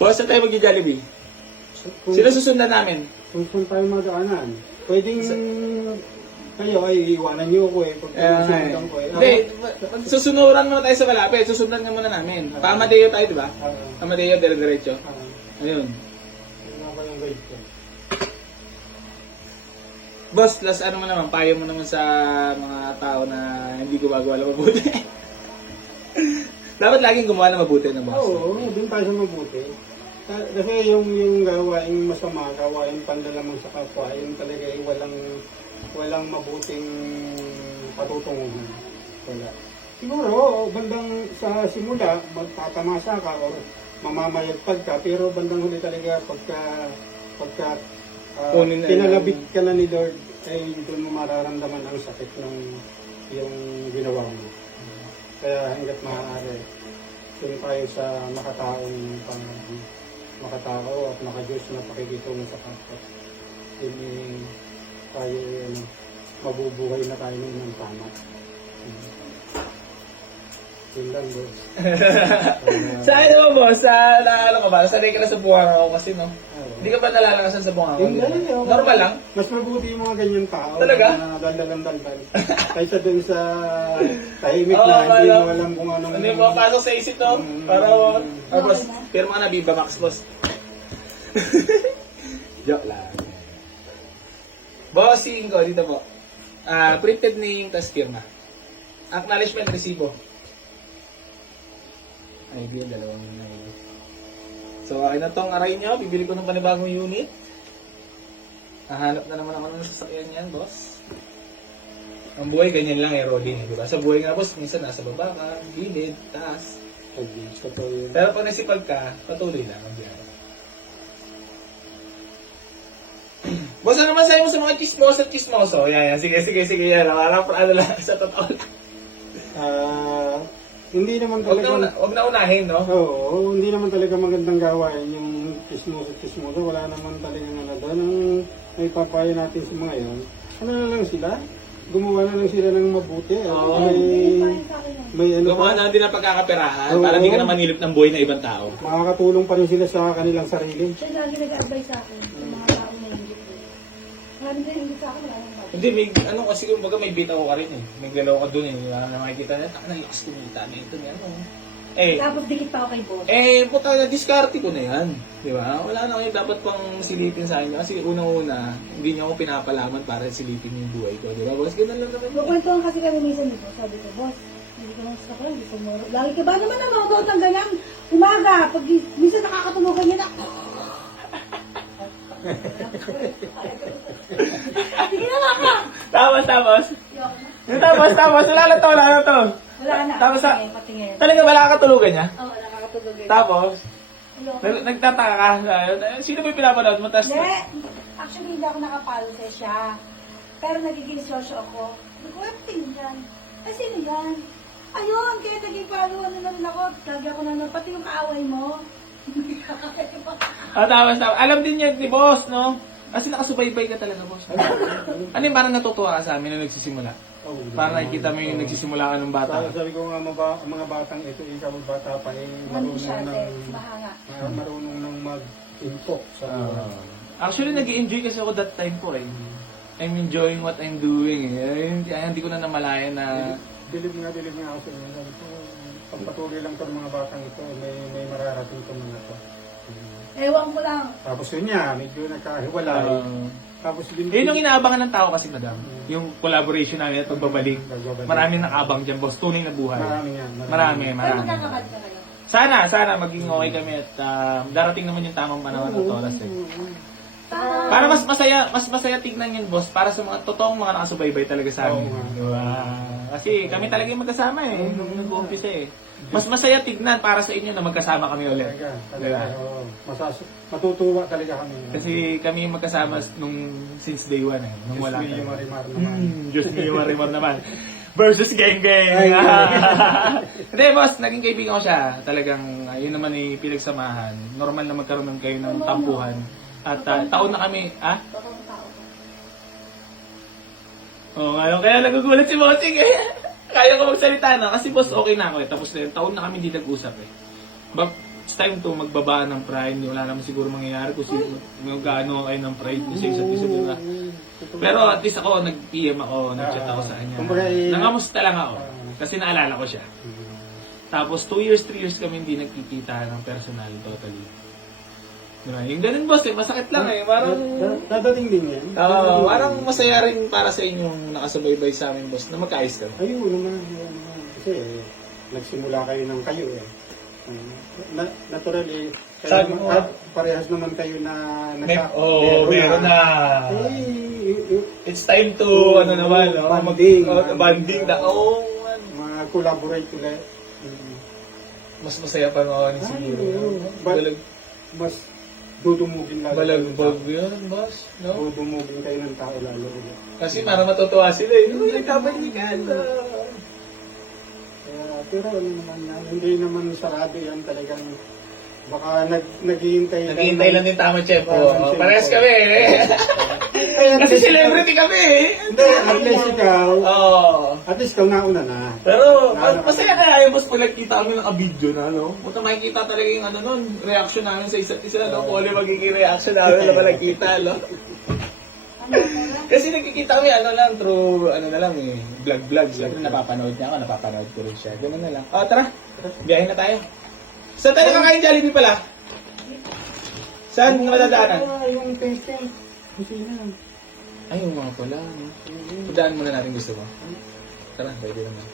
Boss, saan tayo mag-Jollibee? Sila susundan namin. Kung saan tayo madaanan, pwedeng kayo ay iiwanan niyo ako eh. Pag susundan ko eh. Hindi, susunuran muna tayo sa malapit. Susundan ka muna namin. Pa-Amadeo tayo, di ba? Amadeo, dire-diretso. Ayun. Ano ba yung guide ko? Boss, last ano mo naman, payo mo naman sa mga tao na hindi gumagawa ng mabuti. Dapat laging gumawa ng mabuti ng boss. Oo, doon tayo sa mabuti. Kasi yung gawaing masama, gawaing panlalamang sa kapwa, yung talaga ay walang mabuting patutunguhan. Wala. Siguro, bandang sa simula, magtatamasa ka o mamamayagpag ka, pero bandang huli talaga pagka pinalabit ka na ni Lord, ay doon mo mararamdaman ang sakit ng yung ginawa mo. Kaya hanggat maaari, doon tayo sa makatao at makadiyos na pakikitungo sa kapwa. Hindi tayo mabubuhay na tayo ng tama. Yun lang, boss. Sa ano mo, boss? Sa naalala ko ba? Sanay ka na sa buhang ako kasi, no? Hindi ka ba nalalakasan sa buhang ako? Hindi. Normal lang? Mas mabuti yung mga ganyan tao. Talaga? Na daldal. Kaysa dun sa tahimik na hindi mo alam kung anong... Hindi mo pasok sa isip, no? Para, boss, pirma ka na, Viva Max, boss. Joke lang. Bossing ko, dito po. Printed name, tas firma. Acknowledgement resibo. Ay, di yan, dalawang yun na yun. So, akin na tong aray nyo. Bibili ko ng panibagong unit. Nahanap na naman ako ng sasakyan yan, boss. Ang buhay, ganyan lang eh, rolling. Diba? Sa buhay nga, boss, minsan nasa baba ka, gilid, taas. Pero pag nasipag ka, patuloy lang ang biyahe. Boss, ano naman sa'yo mo sa mga chismoso? Yan. Sige. Yan. Ano lang, sa totoo lang. Hindi naman talaga... Huwag na unahin, no? Oo, hindi naman talaga magandang gawain yung chismoso. Wala naman talaga na doon. Ang may papayo natin sa mga yun, ano na lang sila? Gumawa na lang sila ng mabuti. Oo. May ano Gumawa na din ang pagkakaperahan para di ka na manilip ng buhay ng ibang tao. Makakatulong pa rin sila sa kanilang sarili. Siya lagi nag-advise sa akin, sa mga tao na hindi ko. Maraming na hindi sa akin, wala nang Hindi, kasi kumbaga may bitaw ka rin eh. May galaw ka dun eh. Nakikita na, lakas kumita na ito niya, no? Tapos dikit pa ako kay boss. Puta na, diskarte ko na yan. Di ba? Wala na kayo dapat pang silipin sa akin. Kasi unang-una, hindi niyo ako pinapalaman para silipin yung buhay ko. Di ba, boss? Ganun lang naman. Magkwentuhan kasi kami minsan dito. Sabi ko, boss, hindi ko nang sakal, hindi ko mo. Lagi ka ba naman nanonood ng ganyan? Umaga, pag minsan nakakatulugan niya na. Sige na lang ka! Tapos. Tapos. Wala na to. Wala na. Tapos patingin. Talaga wala kakatulugan niya? Oo, nakakatulugan. Tapos, Ayoko. nagtataka ka. Sino ba yung pinapanood mo? Hindi. Actually, hindi ako nakapalo sa siya. Pero nagiging sosyo ako. Nag-webting yan. Ay, sino yan? Ayun, kaya naging follow na rin ako. Lagi ako nanonood. Pati yung kaaway mo. Tapos. Alam din niya ni boss, no? Kasi nakasubaybay ka talaga, boss. Ano yung parang natutuwa ka sa amin nung nagsisimula? Para nakikita mo yung nagsisimula ka ng bata. Sabi ko nga mga batang ito, ikaw bata pa, marunong nang mag-impok sa Actually, nag-enjoy kasi ako that time po eh. I'm enjoying what I'm doing eh. Hindi ko na namalayan na... Bilib nga ako sa inyo. Sabi ko, pagpatuloy lang ito ng mga batang ito, may mararating ito mga ito. Ewan ko lang. Tapos yun niya, medyo nagkahiwalay. Tapos yun yung inaabangan ng tao kasi, madam. Yung collaboration namin at pagbabalik. Maraming nakabang dyan, boss. Tunay na buhay. Marami. Pero magkakabad ka kayo. Sana maging okay kami at darating naman yung tamang panahon at oras eh. Para mas masaya tignan yun, boss, para sa mga totoong mga nakasubaybay talaga sa amin. Diba? Kasi kami talaga yung magkasama eh, nung nag-uumpisa eh. Mas masaya tignan para sa inyo na magkasama kami ulit. Talaga. Matutuwa talaga kami. Kasi kami yung magkasama since day one eh. Nung wala Diyos mo Marimar naman. Diyos mo Marimar naman. Versus Geng. Hindi, boss, naging kaibigan ko siya. Talagang, yun naman ay pinagsamahan. Normal na magkaroon kayo ng tampuhan. At taon na kami, Totoong tao. Oo, ngayon kaya nagugulat si Bossing eh. Kaya ko magsalita na kasi boss okay na ako eh. Tapos na yun, taon na kami hindi nag-usap eh. it's time to magbaba ng pride. Wala naman siguro mangyayari kung gaano kayo ng pride ko sa isa't isa, di ba? Pero at least ako, nag-PM ako, nag-chat ako sa kanya. Kumbaga, Nangamusta lang ako. Kasi naalala ko siya. Tapos 2 years, 3 years kami hindi nagkikita ng personal totally. Diba? Yung ganun boss eh, masakit lang eh. Parang, Dadating din yan. parang masaya rin para sa inyong nakasubaybay sa amin boss na magkaayos kami. Ayun naman. Kasi nagsimula kayo ng kayo eh. Naturally, kayo Sabi naman, mo, at parehas naman kayo na meron na. It's time to, ano naman, no? Banding. Banding na, Mag-collaborate ulit. mas masaya pa noon siguro. Mas dudumugin lalo. Balagbog yun, boss. No? Dudumugin kayo ng tao lalo ulit. Kasi para matutuwa sila eh. Uy, nagkabalikan. Pero ano naman yan, hindi naman sarado yan talagang baka naghihintay Naghihintay lang din tama, Chef. Tama, Chef. Parehas kami eh. Kasi celebrity kami eh. Hindi, at least ikaw, Oo. at least ikaw nauna na. Pero, masaya na yung boss pag nagkita kami ng video na, no? Punta makikita talaga yung ano nun, reaction namin sa isa't isa, no? Kung ano yung magiging reaction namin na malagkita, no? Kasi nagkikita kami, ano lang, through, ano na lang eh, vlog. Siyempre, napapanood niya ako, napapanood ko rin siya. Ganun na lang. Tara, biyahe na tayo. Saan tayo kakain Jollibee pala? Saan madadaanan? Yung tasting. Kusina. Ay, yung mga pala, no? Pagdaan muna natin gusto mo. Tara, pwede naman.